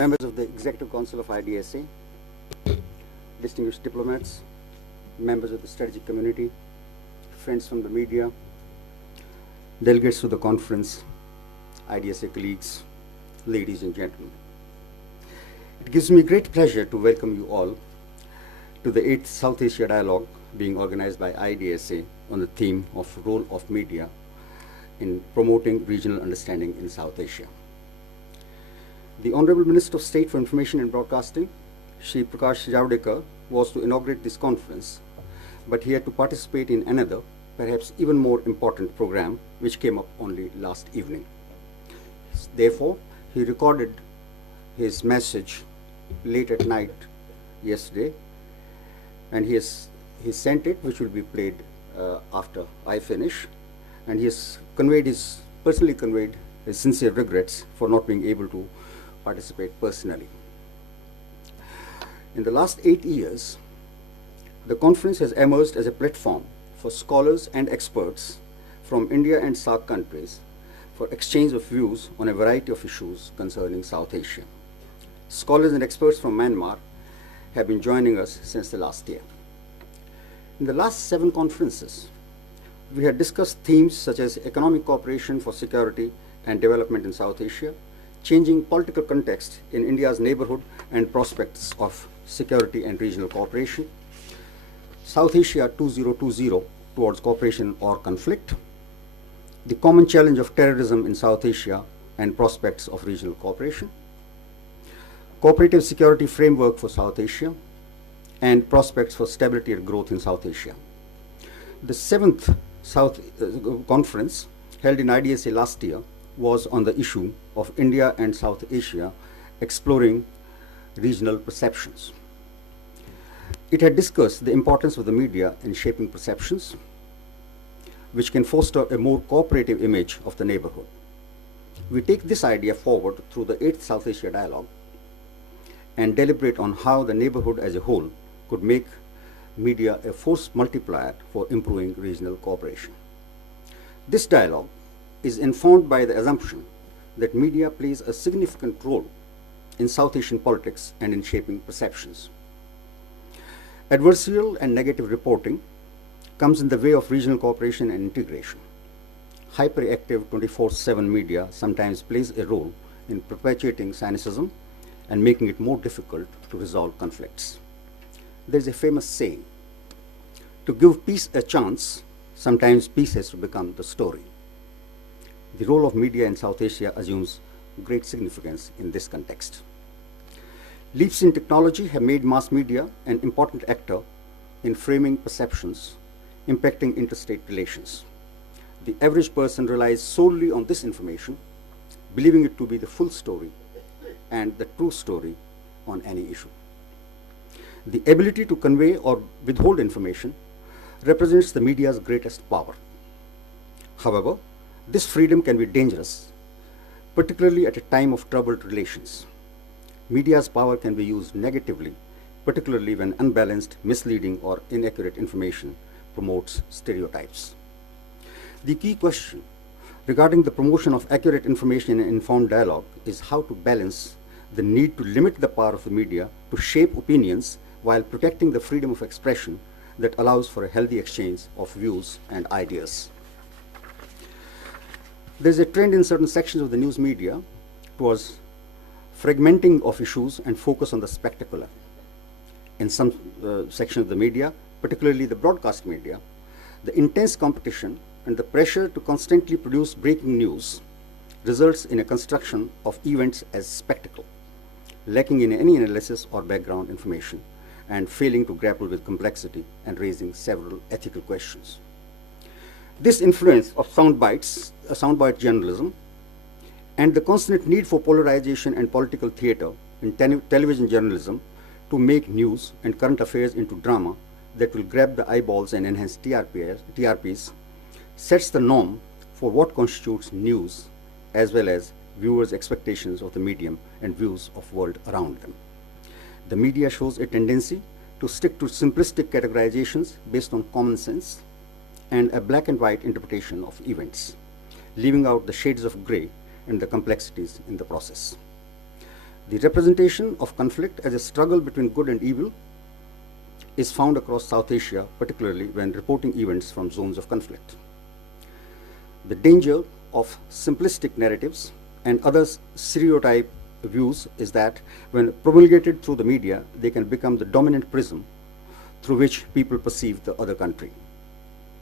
members of the Executive Council of IDSA, distinguished diplomats, members of the strategic community, friends from the media, delegates to the conference, IDSA colleagues, ladies and gentlemen. It gives me great pleasure to welcome you all to the 8th South Asia Dialogue being organized by IDSA on the theme of role of media in promoting regional understanding in South Asia. The Honorable Minister of State for Information and Broadcasting, Shri Prakash Javadekar, was to inaugurate this conference, but he had to participate in another, perhaps even more important program, which came up only last evening. Therefore, he recorded his message late at night yesterday, and he sent it, which will be played after I finish, and he has personally conveyed his sincere regrets for not being able to participate personally. In the last 8 years, the conference has emerged as a platform for scholars and experts from India and SAARC countries for exchange of views on a variety of issues concerning South Asia. Scholars and experts from Myanmar have been joining us since the last year. In the last 7 conferences, we had discussed themes such as economic cooperation for security and development in South Asia, changing political context in India's neighborhood and prospects of security and regional cooperation, South Asia 2020 towards cooperation or conflict, the common challenge of terrorism in South Asia and prospects of regional cooperation, cooperative security framework for South Asia, and prospects for stability and growth in South Asia. The 7th conference held in IDSA last year was on the issue of India and South Asia exploring regional perceptions. It had discussed the importance of the media in shaping perceptions, which can foster a more cooperative image of the neighborhood. We take this idea forward through the 8th South Asia Dialogue and deliberate on how the neighborhood as a whole could make media a force multiplier for improving regional cooperation. This dialogue is informed by the assumption that media plays a significant role in South Asian politics and in shaping perceptions. Adversarial and negative reporting comes in the way of regional cooperation and integration. Hyperactive 24/7 media sometimes plays a role in perpetuating cynicism and making it more difficult to resolve conflicts. There is a famous saying, to give peace a chance, sometimes peace has to become the story. The role of media in South Asia assumes great significance in this context. Leaps in technology have made mass media an important actor in framing perceptions impacting interstate relations. The average person relies solely on this information, believing it to be the full story and the true story on any issue. The ability to convey or withhold information represents the media's greatest power. However, this freedom can be dangerous, particularly at a time of troubled relations. Media's power can be used negatively, particularly when unbalanced, misleading, or inaccurate information promotes stereotypes. The key question regarding the promotion of accurate information and informed dialogue is how to balance the need to limit the power of the media to shape opinions while protecting the freedom of expression that allows for a healthy exchange of views and ideas. There's a trend in certain sections of the news media towards fragmenting of issues and focus on the spectacular. In some sections of the media, particularly the broadcast media, the intense competition and the pressure to constantly produce breaking news results in a construction of events as spectacle, lacking in any analysis or background information, and failing to grapple with complexity and raising several ethical questions. This influence of soundbite journalism, and the constant need for polarization and political theater in television journalism to make news and current affairs into drama that will grab the eyeballs and enhance TRPs, sets the norm for what constitutes news, as well as viewers' expectations of the medium and views of world around them. The media shows a tendency to stick to simplistic categorizations based on common sense and a black and white interpretation of events, leaving out the shades of gray and the complexities in the process. The representation of conflict as a struggle between good and evil is found across South Asia, particularly when reporting events from zones of conflict. The danger of simplistic narratives and other stereotype views is that when promulgated through the media, they can become the dominant prism through which people perceive the other country.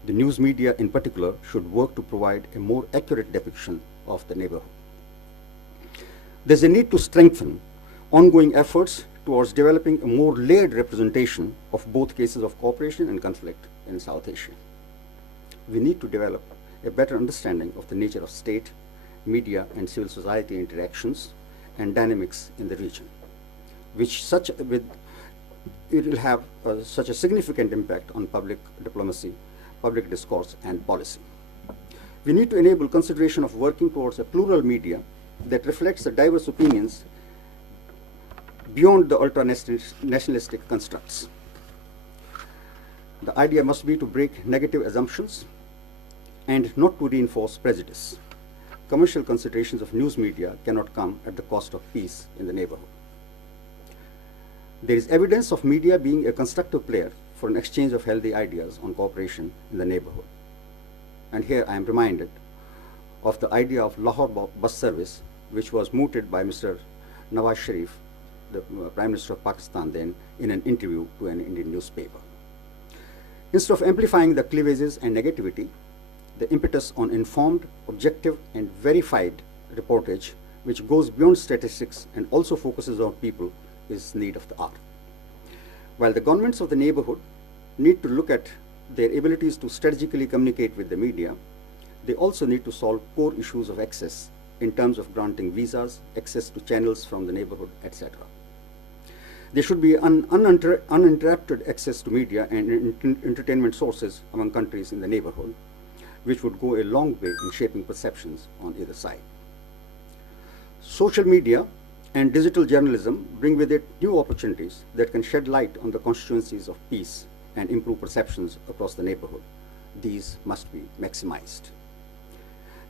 The news media in particular should work to provide a more accurate depiction of the neighborhood. There's a need to strengthen ongoing efforts towards developing a more layered representation of both cases of cooperation and conflict in South Asia. We need to develop a better understanding of the nature of state, media, and civil society interactions and dynamics in the region, it will have such a significant impact on public diplomacy, public discourse, and policy. We need to enable consideration of working towards a plural media that reflects the diverse opinions beyond the ultra-nationalistic constructs. The idea must be to break negative assumptions and not to reinforce prejudice. Commercial considerations of news media cannot come at the cost of peace in the neighborhood. There is evidence of media being a constructive player for an exchange of healthy ideas on cooperation in the neighborhood. And here I am reminded of the idea of Lahore bus service, which was mooted by Mr. Nawaz Sharif, the Prime Minister of Pakistan then, in an interview to an Indian newspaper. Instead of amplifying the cleavages and negativity, the impetus on informed, objective, and verified reportage, which goes beyond statistics and also focuses on people, is need of the hour. While the governments of the neighborhood need to look at their abilities to strategically communicate with the media, they also need to solve core issues of access in terms of granting visas, access to channels from the neighborhood, etc. There should be uninterrupted access to media and entertainment sources among countries in the neighborhood, which would go a long way in shaping perceptions on either side. Social media and digital journalism bring with it new opportunities that can shed light on the constituencies of peace and improve perceptions across the neighborhood. These must be maximized.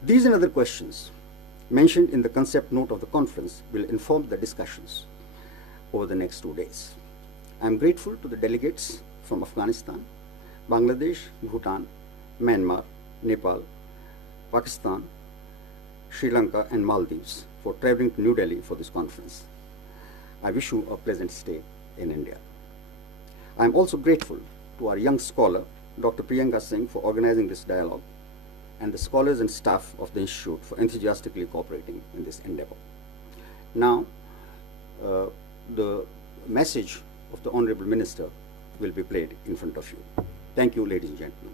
These and other questions mentioned in the concept note of the conference will inform the discussions over the next 2 days. I am grateful to the delegates from Afghanistan, Bangladesh, Bhutan, Myanmar, Nepal, Pakistan, Sri Lanka, and Maldives for traveling to New Delhi for this conference. I wish you a pleasant stay in India. I am also grateful to our young scholar, Dr. Priyanka Singh, for organizing this dialogue, and the scholars and staff of the Institute for enthusiastically cooperating in this endeavor. Now, the message of the Honorable Minister will be played in front of you. Thank you, ladies and gentlemen.